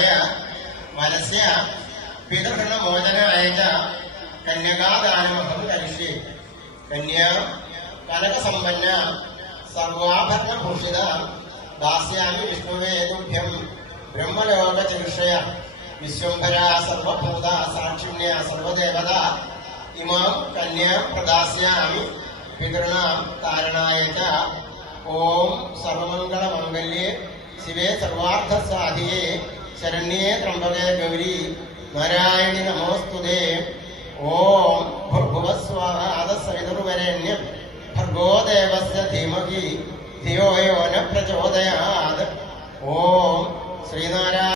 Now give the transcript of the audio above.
സ്വരൂപായ വരസ്യ പിതൃഗണമോചനായ കന്യകാദാനമഹം കരിഷ്യേ. കന്യ കനകസമ്പന്ന സർവാഭരണഭൂഷിത ദാസ്യാമി വിഷ്ണുവേ തുഭ്യം ബ്രഹ്മലോകചികിത്സയ. വിശ്വംഭര സർവഭൂത സാക്ഷിണ്യ സർവദേവത ഇമാം കന്യാ പ്രദാസ്യാമി പിതൃണാം കാരണായ ച. ഓം സർവമംഗളമംഗല്യേ ശിവേ സർവാർത്ഥസാധികേ ശരണ്യേ ത്രംബകേ ഗൗരി നാരായണി നമോസ്തുതേ. ഓം ഭൂർഭുവസ്വാഹാദസവിതുർവരേണ്യം ഭർഗോ ദേവസ്യ ധീമഹി ധിയോ യോ ന പ്രചോദയാത്. ഓം ശ്രീനാരായണ